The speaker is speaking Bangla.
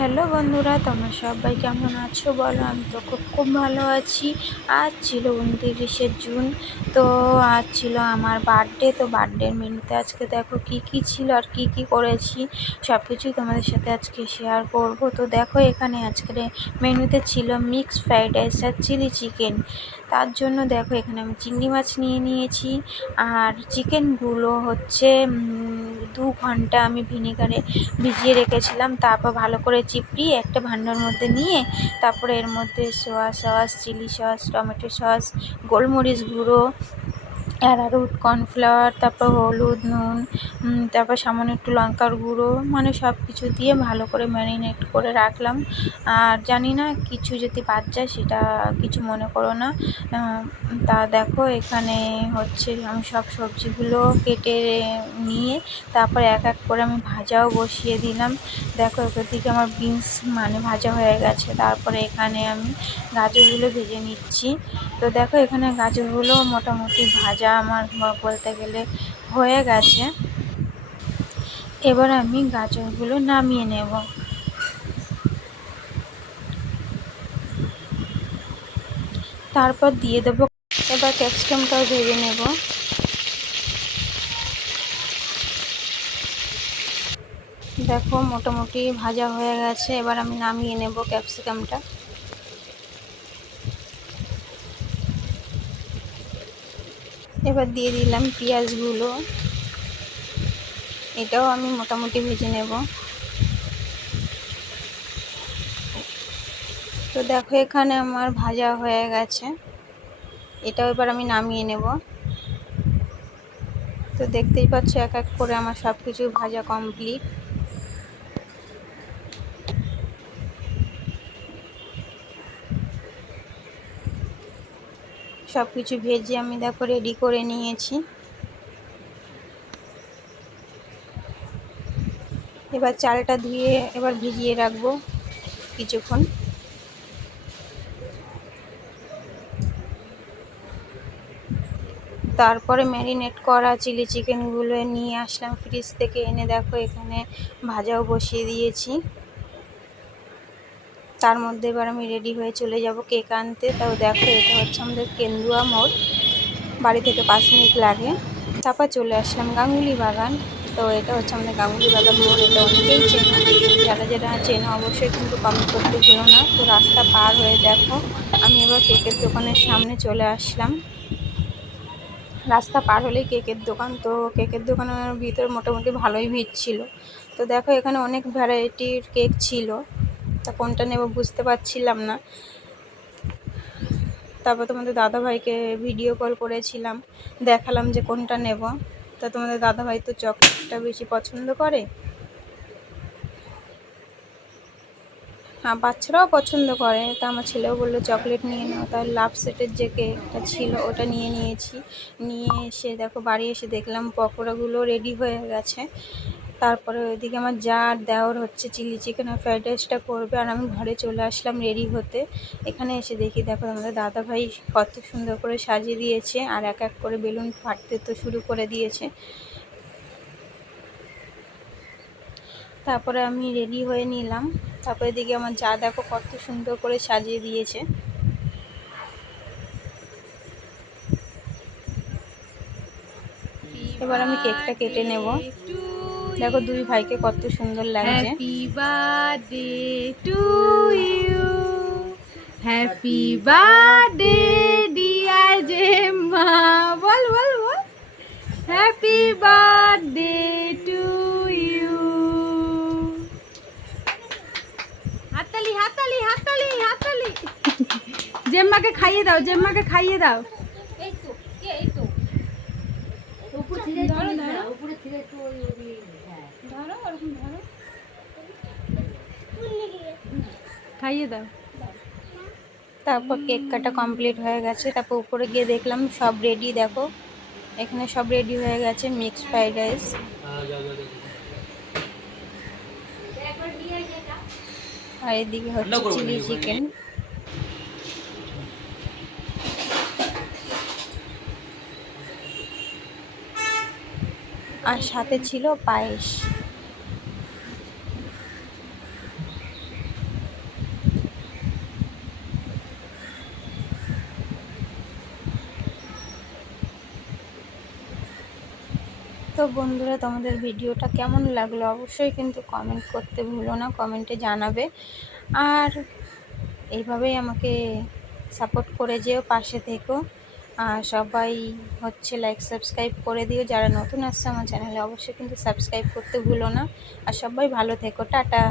হ্যালো বন্ধুরা, তোমরা সবাই কেমন আছো? বলো, আমি তো খুব খুব ভালো আছি। আজ ছিল উনতিরিশে জুন, তো আজ ছিল আমার বার্থডে, তো বার্থডের মেনুতে আজকে দেখো কি কি ছিল আর কি কি করেছি। সব কিছুই তোমাদের সাথে আজকে শেয়ার করব। তো দেখো, এখানে আজকের মেনুতে ছিল মিক্সড ফ্রাইড রাইস আর চিলি চিকেন তার জন্য দেখো এখানে আমি চিংড়ি মাছ নিয়ে নিয়েছি। আর চিকেনগুলো হচ্ছে দু ঘণ্টা আমি ভিনেগারে ভিজিয়ে রেখেছিলাম। তারপর ভালো করে চিপড়িয়ে একটা ভান্ডার মধ্যে নিয়ে, তারপরে এর মধ্যে soya sauce chilli sauce tomato sauce গোলমরিচ গুঁড়ো অ্যারারুট কর্নফ্লাওয়ার, তারপর হলুদ, নুন তারপর সামান্য একটু লঙ্কার গুঁড়ো মানে সব কিছু দিয়ে ভালো করে ম্যারিনেট করে রাখলাম। আর জানি না কিছু যদি বাদ যায় সেটা কিছু মনে করো না। তা দেখো এখানে হচ্ছে আমি সব সবজিগুলো কেটে নিয়ে তারপর এক এক করে আমি ভাজাও বসিয়ে দিলাম। দেখো ওপর থেকে আমার বিনস মানে ভাজা হয়ে গেছে, তারপরে এখানে আমি গাজরগুলো ভেজে নিচ্ছি। তো দেখো এখানে গাজরগুলো মোটামুটি ভাজা আমার বলতে গেলে হয়ে গেছে। এবার আমি গাজরগুলো নামিয়ে নেব। তারপর দিয়ে দেবো, এবার ক্যাপসিকামটাও ভেজে নেব। দেখো মোটামুটি ভাজা হয়ে গেছে, এবার আমি নামিয়ে নেব ক্যাপসিকামটা। এবার দিয়ে দিলাম পেঁয়াজগুলো। এটাও আমি মোটামুটি ভেজে নেব। তো দেখো এখানে আমার ভাজা হয়ে গেছে। এটাও এবার আমি নামিয়ে নেব। তো দেখতেই পাচ্ছ এক এক করে আমার সব কিছু ভাজা কমপ্লিট সব কিছু ভেজে আমি দেখো রেডি করে নিয়েছি। এবার চালটা ধুয়ে এবার ভিজিয়ে রাখব কিছুক্ষণ। তারপরে ম্যারিনেট করা চিলি চিকেনগুলো নিয়ে আসলাম ফ্রিজ থেকে। এনে দেখো এখানে ভাজাও বসিয়ে দিয়েছি। তার মধ্যে এবার আমি রেডি হয়ে চলে যাব কেক আনতে। তাও দেখো, এটা হচ্ছে আমাদের কেন্দুয়া মোড়। বাড়ি থেকে পাঁচ মিনিট লাগে। তারপর চলে আসলাম গাঙ্গুলি বাগান। তো এটা হচ্ছে আমাদের গাঙ্গুলি বাগান মোড়, এটা অনেকেই চেনে। যারা যারা চেনে, অবশ্যই কিন্তু কমেন্ট করতে ভুলো না। তো রাস্তা পার হয়ে দেখো, আমি এবার কেকের দোকানের সামনে চলে আসলাম। রাস্তা পার হলেই কেকের দোকান। তো কেকের দোকানের ভিতরে মোটামুটি ভালোই ভিড় ছিল। তো দেখো, এখানে অনেক ভ্যারাইটির কেক ছিল। তা কোনটা নেব বুঝতে পারছিলাম না। তারপর তোমাদের দাদাভাইকে ভিডিও কল করেছিলাম, দেখালাম যে কোনটা নেব। তা তোমাদের দাদাভাই তো চকলেটটা বেশি পছন্দ করে। হ্যাঁ বাচ্চারাও পছন্দ করে। তা আমার ছেলেও বলল, চকলেট নিয়ে নাও। তার লাভ সেটের যে কেকটা ছিল, ওটা নিয়ে নিয়েছি। নিয়ে এসে দেখো, বাড়ি এসে দেখলাম, পকোড়াগুলো রেডি হয়ে গেছে। তারপরে ওইদিকে আমার যা আর দেওয়ার হচ্ছে, চিলি চিকেন আর ফ্রাইড রাইসটা করবে। আর আমি ঘরে চলে আসলাম রেডি হতে। এখানে এসে দেখি, দেখো আমাদের দাদাভাই কত সুন্দর করে সাজিয়ে দিয়েছে। আর এক এক করে বেলুন ফাটতে তো শুরু করে দিয়েছে। তারপরে আমি রেডি হয়ে নিলাম। তারপরে দিকে আমার যা দেখো, কত সুন্দর করে সাজিয়ে দিয়েছে। এবার আমি কেকটা কেটে নেব। দেখো দুই ভাইকে কত সুন্দর লাগছে। Happy birthday to you happy birthday dear জেম্মা বল বল বল। হ্যাপি বার্থডে টু ইউ হাততালি হাততালি হাততালি হাততালি। জেম্মাকে খাইয়ে দাও জেম্মাকে খাইয়ে দাও। এই তো এই তো। উপর থেকে ধরো ধরো উপরে থেকে একটু ওই ওই হ্যাঁ ধরো ওরকম ধরো খাইয়ে দাও। তারপর কেক কাটা কমপ্লিট হয়ে গেছে। তারপর উপরে গিয়ে দেখলাম সব রেডি দেখো। এখানে সব রেডি হয়ে গেছে মিক্সড ফ্রাইড রাইস আর এদিকে হচ্ছে চিলি চিকেন আর সাথে ছিল পায়েস। তো বন্ধুরা, তোমাদের ভিডিওটা কেমন লাগল অবশ্যই কিন্তু কমেন্ট করতে ভুলো না কমেন্টে জানাবে। আর এইভাবেই আমাকে সাপোর্ট করে যেও, পাশে থেকো। আর সবাই হচ্ছে লাইক সাবস্ক্রাইব করে দিও। যারা নতুন আসছে আমার চ্যানেলে অবশ্যই কিন্তু সাবস্ক্রাইব করতে ভুলো না। আর সবাই ভালো থেকো, টাটা।